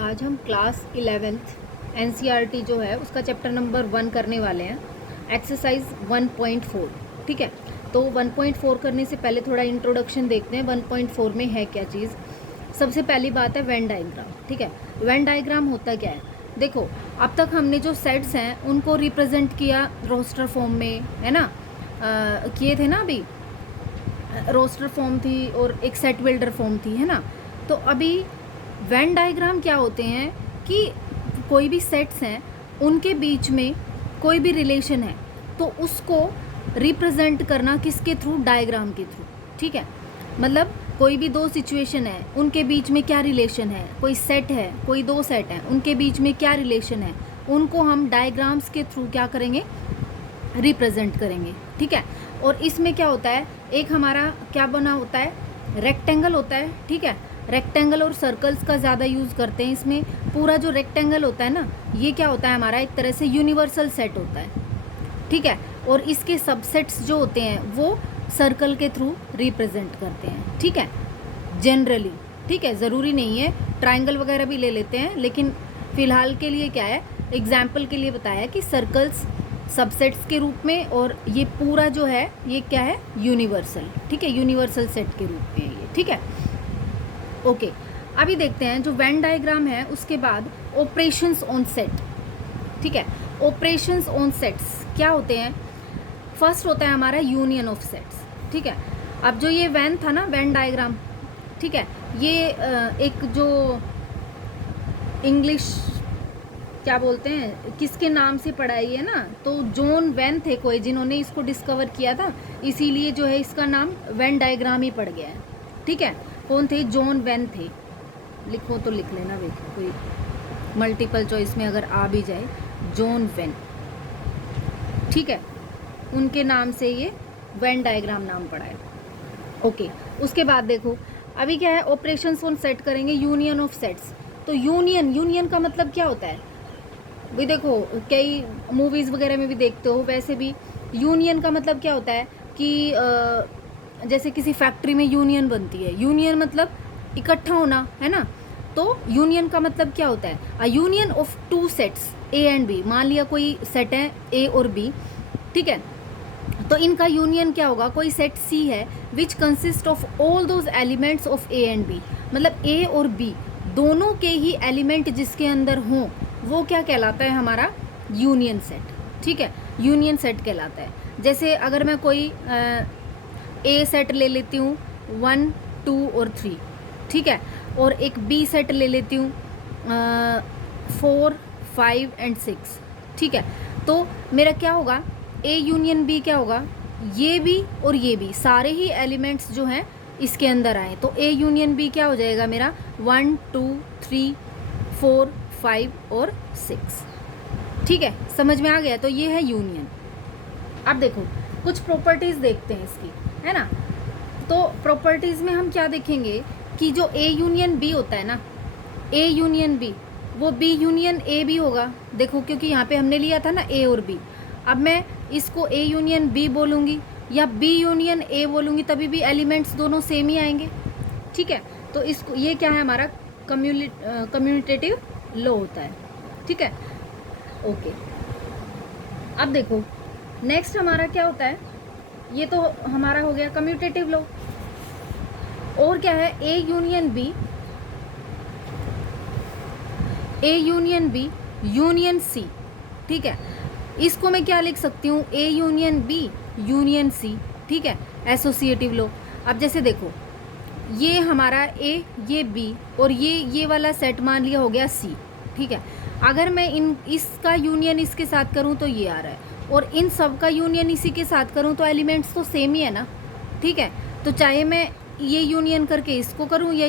आज हम class 11th NCERT जो है उसका चैप्टर नंबर 1 करने वाले हैं, एक्सरसाइज 1.4। ठीक है, तो 1.4 करने से पहले थोड़ा इंट्रोडक्शन देखते हैं 1.4 में है क्या चीज़। सबसे पहली बात है वेन डायग्राम। ठीक है, वेन डायग्राम होता क्या है? देखो, अब तक हमने जो सेट्स हैं उनको रिप्रेजेंट किया रोस्टर फॉर्म में, है ना, किए थे ना अभी। रोस्टर फॉर्म थी और एक सेट बिल्डर फॉर्म थी, है ना। तो अभी वेन डायग्राम क्या होते हैं कि कोई भी सेट्स हैं उनके बीच में कोई भी रिलेशन है तो उसको रिप्रेजेंट करना किसके थ्रू? डायग्राम के थ्रू। ठीक है, मतलब कोई भी दो सिचुएशन है उनके बीच में क्या रिलेशन है, कोई सेट है, कोई दो सेट हैं उनके बीच में क्या रिलेशन है, उनको हम डायग्राम्स के थ्रू क्या करेंगे? रिप्रेजेंट करेंगे। ठीक है, और इसमें क्या होता है, एक हमारा क्या बना होता है, रेक्टेंगल होता है। ठीक है, रेक्टेंगल और सर्कल्स का ज़्यादा यूज़ करते हैं इसमें। पूरा जो रेक्टेंगल होता है ना, ये क्या होता है हमारा, एक तरह से यूनिवर्सल सेट होता है। ठीक है, और इसके सबसेट्स जो होते हैं वो सर्कल के थ्रू रिप्रेजेंट करते हैं। ठीक है, जनरली। ठीक है, ज़रूरी नहीं है, ट्राइंगल वगैरह भी ले लेते हैं, लेकिन फ़िलहाल के लिए क्या है, एग्जाम्पल के लिए बताया कि सर्कल्स सबसेट्स के रूप में, और ये पूरा जो है ये क्या है, यूनिवर्सल। ठीक है, यूनिवर्सल सेट के रूप में ये। ठीक है, ओके। अभी देखते हैं जो वेन डायग्राम है उसके बाद ऑपरेशंस ऑन सेट। ठीक है, ऑपरेशंस ऑन सेट्स क्या होते हैं? फर्स्ट होता है हमारा यूनियन ऑफ सेट्स। ठीक है, अब जो ये वेन था ना, वेन डायग्राम, ठीक है, ये एक जो इंग्लिश क्या बोलते हैं, किसके नाम से पढ़ाई है ना, तो जॉन वेन थे कोई जिन्होंने इसको डिस्कवर किया था, इसीलिए जो है इसका नाम वेन डायग्राम ही पड़ गया है। ठीक है, कौन थे? जॉन वेन थे। लिखो तो लिख लेना, देखो कोई मल्टीपल चॉइस में अगर आ भी जाए, जॉन वेन। ठीक है, उनके नाम से ये वेन डायग्राम नाम पड़ा है। ओके, उसके बाद देखो अभी क्या है, ऑपरेशंस ऑन सेट करेंगे, यूनियन ऑफ सेट्स। तो यूनियन का मतलब क्या होता है भाई? देखो, कई मूवीज़ वगैरह में भी देखते हो, वैसे भी यूनियन का मतलब क्या होता है कि जैसे किसी फैक्ट्री में यूनियन बनती है, यूनियन मतलब इकट्ठा होना, है ना। तो यूनियन का मतलब क्या होता है? A union of two sets A and B. मान लिया कोई सेट है ए और बी, ठीक है, तो इनका यूनियन क्या होगा? कोई सेट सी है which consist of all those elements of A and B, मतलब ए और बी दोनों के ही एलिमेंट जिसके अंदर हों वो क्या कहलाता है? हमारा यूनियन सेट। ठीक है, यूनियन सेट कहलाता है। जैसे अगर मैं कोई ए सेट ले लेती हूँ 1, 2 और 3, ठीक है, और एक बी सेट ले लेती हूँ 4, 5 एंड 6, ठीक है, तो मेरा क्या होगा? ए यूनियन बी क्या होगा? ये भी और ये भी सारे ही एलिमेंट्स जो हैं इसके अंदर आए, तो ए यूनियन बी क्या हो जाएगा मेरा? 1, 2, 3, 4, 5 और 6। ठीक है, समझ में आ गया? तो ये है यूनियन। अब देखो कुछ प्रॉपर्टीज़ देखते हैं इसकी, है ना। तो प्रॉपर्टीज़ में हम क्या देखेंगे कि जो ए यूनियन बी होता है ना, ए यूनियन बी, वो बी यूनियन ए भी होगा। देखो, क्योंकि यहाँ पे हमने लिया था ना ए और बी, अब मैं इसको ए यूनियन बी बोलूँगी या बी यूनियन ए बोलूँगी, तभी भी एलिमेंट्स दोनों सेम ही आएंगे। ठीक है, तो इसको, ये क्या है हमारा? कम्यूनिटेटिव लॉ होता है। ठीक है, ओके। अब देखो नेक्स्ट हमारा क्या होता है, ये तो हमारा हो गया कम्यूटेटिव लॉ। और क्या है? A union B, A union B, union C. ठीक है, इसको मैं क्या लिख सकती हूँ? A union B, union C. ठीक है, एसोसिएटिव लॉ। अब जैसे देखो, ये हमारा ए, ये बी, और ये वाला सेट मान लिया हो गया सी। ठीक है, अगर मैं इसका यूनियन इसके साथ करूँ तो ये आ रहा है, और इन सब का यूनियन इसी के साथ करूँ तो एलिमेंट्स तो सेम ही है ना। ठीक है, तो चाहे मैं ये यूनियन करके इसको करूँ या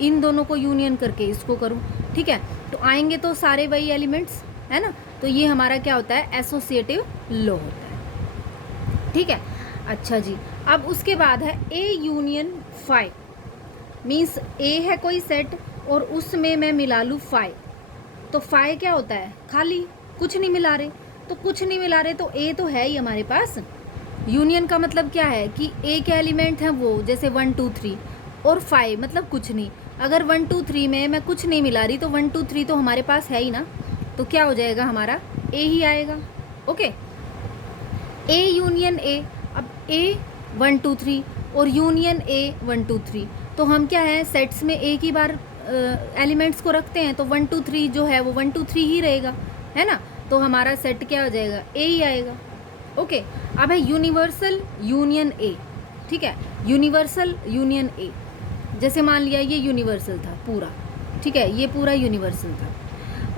इन दोनों को यूनियन करके इसको करूँ, ठीक है, तो आएंगे तो सारे वही एलिमेंट्स, है ना। तो ये हमारा क्या होता है? एसोसिएटिव लॉ होता है। ठीक है, अच्छा जी। अब उसके बाद है ए यूनियन फाई, मीन्स ए है कोई सेट और उसमें मैं मिला लूँ फाई, तो फाई क्या होता है? खाली, कुछ नहीं मिला रहे। तो कुछ नहीं मिला रहे तो ए तो है ही हमारे पास। यूनियन का मतलब क्या है कि ए के एलिमेंट हैं वो, जैसे 1, 2, 3, और 5 मतलब कुछ नहीं, अगर 1 2 3 में मैं कुछ नहीं मिला रही तो 1 2 3 तो हमारे पास है ही ना, तो क्या हो जाएगा हमारा ए ही आएगा। ओके, ए यूनियन ए, अब ए 1 2 3 और यूनियन ए 1 2 3, तो हम क्या है सेट्स में एक ही बार एलिमेंट्स को रखते हैं, तो 1 2 3 जो है वो 1 2 3 ही रहेगा, है ना। तो हमारा सेट क्या हो जाएगा, ए ही आएगा। ओके, अब है यूनिवर्सल यूनियन ए, ठीक है, यूनिवर्सल यूनियन ए। जैसे मान लिया ये यूनिवर्सल था पूरा, ठीक है, ये पूरा यूनिवर्सल था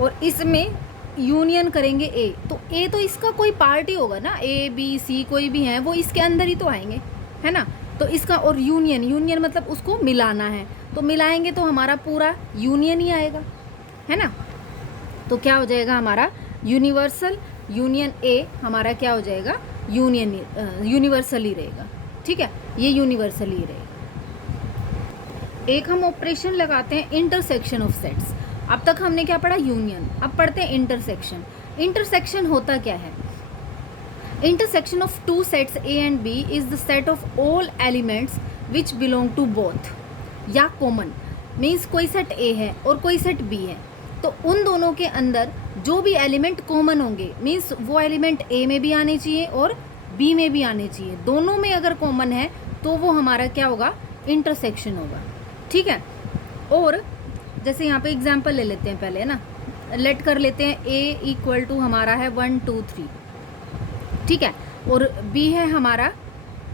और इसमें यूनियन करेंगे ए, तो ए तो इसका कोई पार्ट ही होगा ना, ए बी सी कोई भी हैं वो इसके अंदर ही तो आएंगे, है ना। तो इसका और यूनियन, यूनियन मतलब उसको मिलाना है, तो मिलाएंगे तो हमारा पूरा यूनियन ही आएगा, है ना। तो क्या हो जाएगा हमारा यूनिवर्सल यूनियन ए, हमारा क्या हो जाएगा यूनियन, यूनिवर्सल ही रहेगा, ठीक है, ये यूनिवर्सल ही रहेगा। एक हम ऑपरेशन लगाते हैं इंटरसेक्शन ऑफ सेट्स। अब तक हमने क्या पढ़ा, यूनियन, अब पढ़ते हैं इंटरसेक्शन। इंटरसेक्शन होता क्या है, intersection of two sets A and B is the set of all elements which belong to both, या कॉमन मीन्स कोई सेट ए है और कोई सेट बी है, तो उन दोनों के अंदर जो भी एलिमेंट कॉमन होंगे मीन्स वो एलिमेंट ए में भी आने चाहिए और बी में भी आने चाहिए, दोनों में अगर कॉमन है तो वो हमारा क्या होगा, इंटरसेक्शन होगा, ठीक है। और जैसे यहाँ पे एग्जांपल ले लेते हैं पहले ना, लेट कर लेते हैं ए इक्वल टू हमारा है 1 2 3, ठीक है, और बी है हमारा,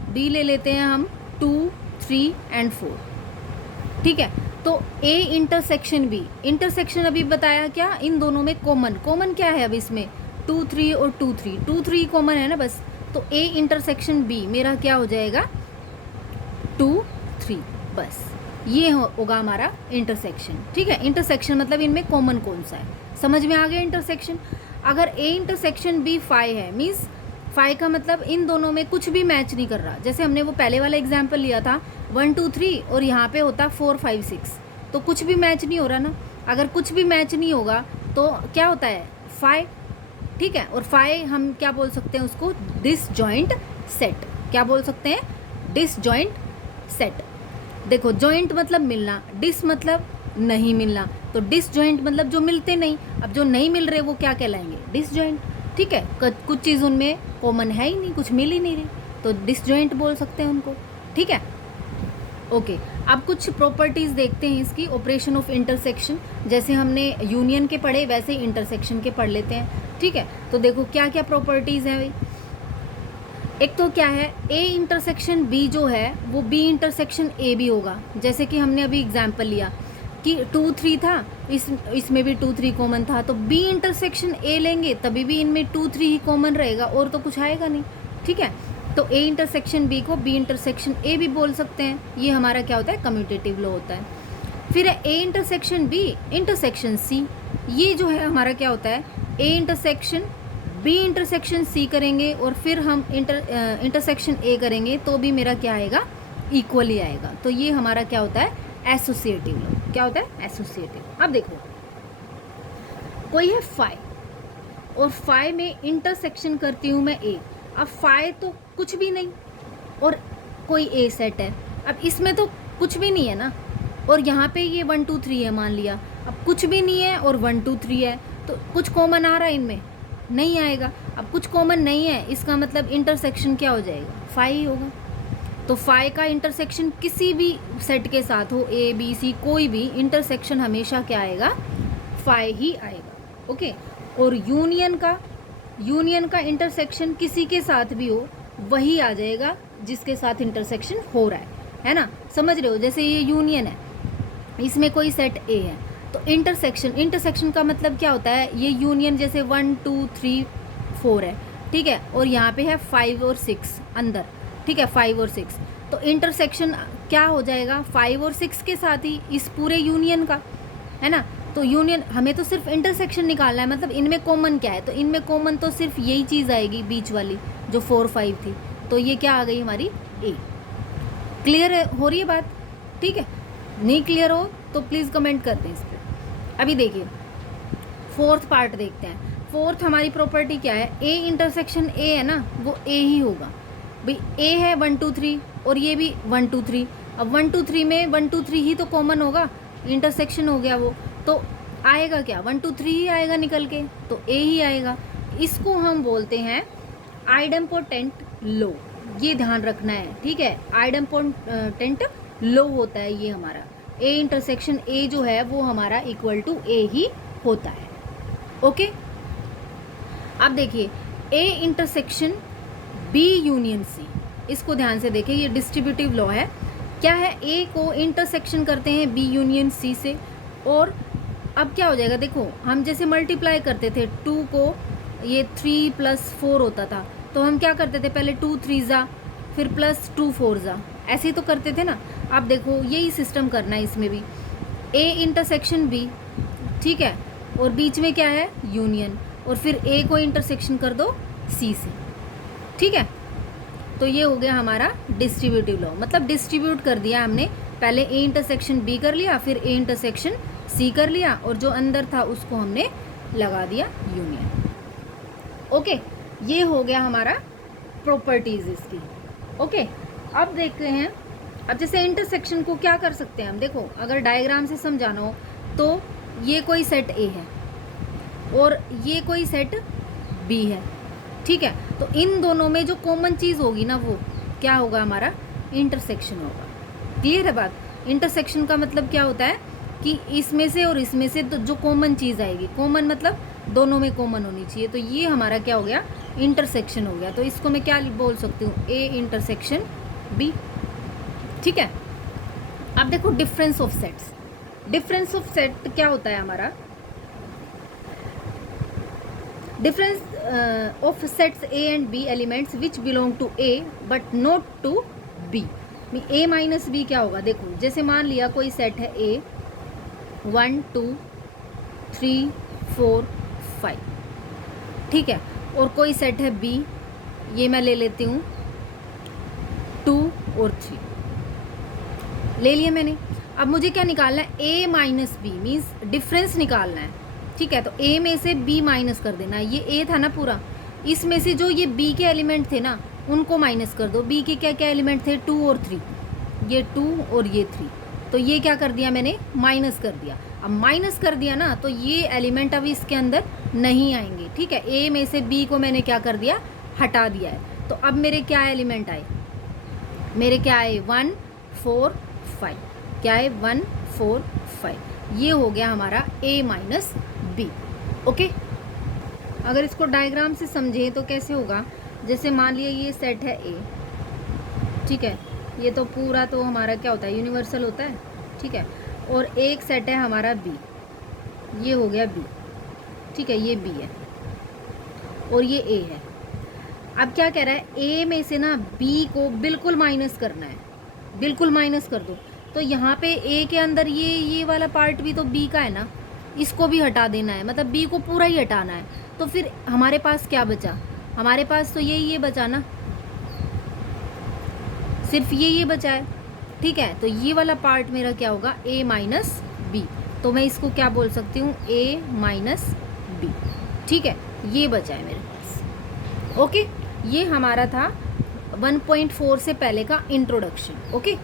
बी ले लेते हैं हम 2 3 एंड 4, ठीक है। तो ए इंटरसेक्शन बी, इंटरसेक्शन अभी बताया क्या, इन दोनों में कॉमन, कॉमन क्या है अब इसमें 2 3 और 2 3, 2 3 कॉमन है ना बस, तो ए इंटरसेक्शन बी मेरा क्या हो जाएगा 2 3, बस ये होगा हमारा इंटरसेक्शन, ठीक है। इंटरसेक्शन मतलब इनमें कॉमन कौन सा है, समझ में आ गया इंटरसेक्शन। अगर ए इंटरसेक्शन बी 5 है मीन्स 5 का मतलब इन दोनों में कुछ भी मैच नहीं कर रहा, जैसे हमने वो पहले वाला एग्जाम्पल लिया था 1 2 3 और यहाँ पे होता 4 5 6, तो कुछ भी मैच नहीं हो रहा ना। अगर कुछ भी मैच नहीं होगा तो क्या होता है 5, ठीक है, और 5 हम क्या बोल सकते हैं उसको, डिसजॉइंट सेट, क्या बोल सकते हैं, डिसजॉइंट सेट। देखो जॉइंट मतलब मिलना, डिस मतलब नहीं मिलना, तो डिसजॉइंट मतलब जो मिलते नहीं, अब जो नहीं मिल रहे वो क्या कहलाएंगे, डिसजॉइंट, ठीक है। कुछ चीज़ उनमें कॉमन है ही नहीं, कुछ मिल ही नहीं रही, तो डिसजॉइंट बोल सकते हैं उनको, ठीक है। ओके, अब कुछ प्रॉपर्टीज़ देखते हैं इसकी, ऑपरेशन ऑफ इंटरसेक्शन, जैसे हमने यूनियन के पढ़े वैसे ही इंटरसेक्शन के पढ़ लेते हैं, ठीक है। तो देखो क्या क्या प्रॉपर्टीज़ हैं भाई, एक तो क्या है ए इंटरसेक्शन बी जो है वो बी इंटरसेक्शन ए भी होगा, जैसे कि हमने अभी एग्जांपल लिया कि 2 3 था, इसमें भी 2 3 कॉमन था, तो बी इंटरसेक्शन ए लेंगे तभी भी इनमें 2 3 ही कॉमन रहेगा और तो कुछ आएगा नहीं, ठीक है। तो ए इंटरसेक्शन बी को बी इंटरसेक्शन ए भी बोल सकते हैं, ये हमारा क्या होता है, कम्यूटेटिव लॉ होता है। फिर है A intersection B intersection C, ये जो है हमारा क्या होता है, A intersection B intersection C करेंगे और फिर हम इंटरसेक्शन ए करेंगे तो भी मेरा क्या आएगा, इक्वली आएगा, तो ये हमारा क्या होता है, एसोसिएटिव लॉ, क्या होता है, एसोसिएटिव। अब देखो कोई है 5 और 5 में इंटरसेक्शन करती हूँ मैं ए, अब 5 तो कुछ भी नहीं और कोई ए सेट है, अब इसमें तो कुछ भी नहीं है ना, और यहाँ पे ये 1 2 3 है मान लिया, अब कुछ भी नहीं है और 1 2 3 है, तो कुछ कॉमन आ रहा है इनमें, नहीं आएगा। अब कुछ कॉमन नहीं है इसका मतलब इंटरसेक्शन क्या हो जाएगा, 5 ही होगा। तो 5 का इंटरसेक्शन किसी भी सेट के साथ हो, ए बी सी कोई भी, इंटरसेक्शन हमेशा क्या आएगा, 5 ही आएगा, ओके। और यूनियन का इंटरसेक्शन किसी के साथ भी हो वही आ जाएगा जिसके साथ इंटरसेक्शन हो रहा है ना, समझ रहे हो। जैसे ये यूनियन है, इसमें कोई सेट ए है, तो इंटरसेक्शन का मतलब क्या होता है, ये यूनियन जैसे 1 2 3 4 है, ठीक है, और यहाँ पे है 5 और 6 अंदर, ठीक है, 5 और 6, तो इंटरसेक्शन क्या हो जाएगा 5 और 6 के साथ ही इस पूरे यूनियन का, है ना। तो यूनियन हमें तो सिर्फ इंटरसेक्शन निकालना है, मतलब इनमें कॉमन क्या है, तो इनमें कॉमन तो सिर्फ यही चीज़ आएगी बीच वाली जो 4 5 थी, तो ये क्या आ गई हमारी ए। क्लियर हो रही है बात, ठीक है, नहीं क्लियर हो तो प्लीज़ कमेंट कर दें इस पर। अभी देखिए 4th पार्ट देखते हैं। 4th हमारी प्रॉपर्टी क्या है, ए इंटरसेक्शन ए है ना, वो ए ही होगा भाई, ए है 1 2 3 और ये भी 1 2 3, अब 1 2 3 में 1 2 3 ही तो कॉमन होगा, इंटरसेक्शन हो गया वो, तो आएगा क्या, 1 2 3 ही आएगा निकल के, तो ए ही आएगा। इसको हम बोलते हैं आइडेम्पोटेंट लो, ये ध्यान रखना है, ठीक है। आइडेम्पोटेंट लो होता है ये हमारा, ए इंटरसेक्शन ए जो है वो हमारा इक्वल टू ए ही होता है। ओके, अब देखिए A intersection B union C, इसको ध्यान से देखिए, ये डिस्ट्रीब्यूटिव लॉ है। क्या है, ए को इंटरसेक्शन करते हैं बी यूनियन सी से, और अब क्या हो जाएगा, देखो हम जैसे मल्टीप्लाई करते थे 2 को, ये 3 + 4 होता था, तो हम क्या करते थे पहले 2 3 ज़ा, फिर +2 4 ज़ा, ऐसे ही तो करते थे ना। अब देखो यही सिस्टम करना है इसमें भी, ए इंटरसेक्शन बी, ठीक है, और बीच में क्या है यूनियन, और फिर ए को इंटरसेक्शन कर दो सी से, ठीक है। तो ये हो गया हमारा डिस्ट्रीब्यूटिव लॉ, मतलब डिस्ट्रीब्यूट कर दिया हमने, पहले ए इंटरसेक्शन बी कर लिया, फिर ए इंटरसेक्शन सी कर लिया, और जो अंदर था उसको हमने लगा दिया यूनियन। ओके, ये हो गया हमारा प्रॉपर्टीज इसकी। ओके, अब देखते हैं, अब जैसे इंटरसेक्शन को क्या कर सकते हैं हम, देखो अगर डायग्राम से समझाना हो तो ये कोई सेट ए है और ये कोई सेट बी है, ठीक है, तो इन दोनों में जो कॉमन चीज़ होगी ना वो क्या होगा, हमारा इंटरसेक्शन होगा। क्लियर है बात। इंटरसेक्शन का मतलब क्या होता है कि इसमें से और इसमें से तो जो कॉमन चीज़ आएगी, कॉमन मतलब दोनों में कॉमन होनी चाहिए, तो ये हमारा क्या हो गया, इंटरसेक्शन हो गया। तो इसको मैं क्या बोल सकती हूँ, ए इंटरसेक्शन बी, ठीक है। अब देखो difference of sets, difference of set क्या होता है हमारा, difference of sets A and B elements which belong to A but not to B. A minus B क्या होगा, देखो जैसे मान लिया कोई सेट है ए 1 2 3 4 5, ठीक है, और कोई सेट है बी, ये मैं ले लेती हूँ 2 और 3 ले लिया मैंने। अब मुझे क्या निकालना है, ए माइनस बी मीन्स डिफरेंस निकालना है, ठीक है। तो ए में से बी माइनस कर देना, ये ए था ना पूरा, इसमें से जो ये बी के एलिमेंट थे ना उनको माइनस कर दो। बी के क्या क्या एलिमेंट थे, 2 और 3, ये 2 और ये 3, तो ये क्या कर दिया मैंने, माइनस कर दिया। अब माइनस कर दिया ना तो ये एलिमेंट अभी इसके अंदर नहीं आएंगे, ठीक है। ए में से बी को मैंने क्या कर दिया, हटा दिया है। तो अब मेरे क्या एलिमेंट आए, मेरे क्या आए 1 4 5, क्या है 1 4 5, ये हो गया हमारा ए माइनस बी। ओके, अगर इसको डायग्राम से समझें तो कैसे होगा, जैसे मान लिया ये सेट है ए, ठीक है, ये तो पूरा तो हमारा क्या होता है, यूनिवर्सल होता है, ठीक है, और एक सेट है हमारा बी, ये हो गया बी, ठीक है, ये बी है और ये ए है। अब क्या कह रहा है, ए में से ना बी को बिल्कुल माइनस करना है, बिल्कुल माइनस कर दो। तो यहाँ पे ए के अंदर ये वाला पार्ट भी तो बी का है ना, इसको भी हटा देना है, मतलब बी को पूरा ही हटाना है। तो फिर हमारे पास क्या बचा, हमारे पास तो ये बचा ना, सिर्फ ये बचा है, ठीक है। तो ये वाला पार्ट मेरा क्या होगा, ए माइनस बी, तो मैं इसको क्या बोल सकती हूँ, ए माइनस बी, ठीक है, ये बचा है मेरे पास। ओके, ये हमारा था 1.4 से पहले का इंट्रोडक्शन। ओके।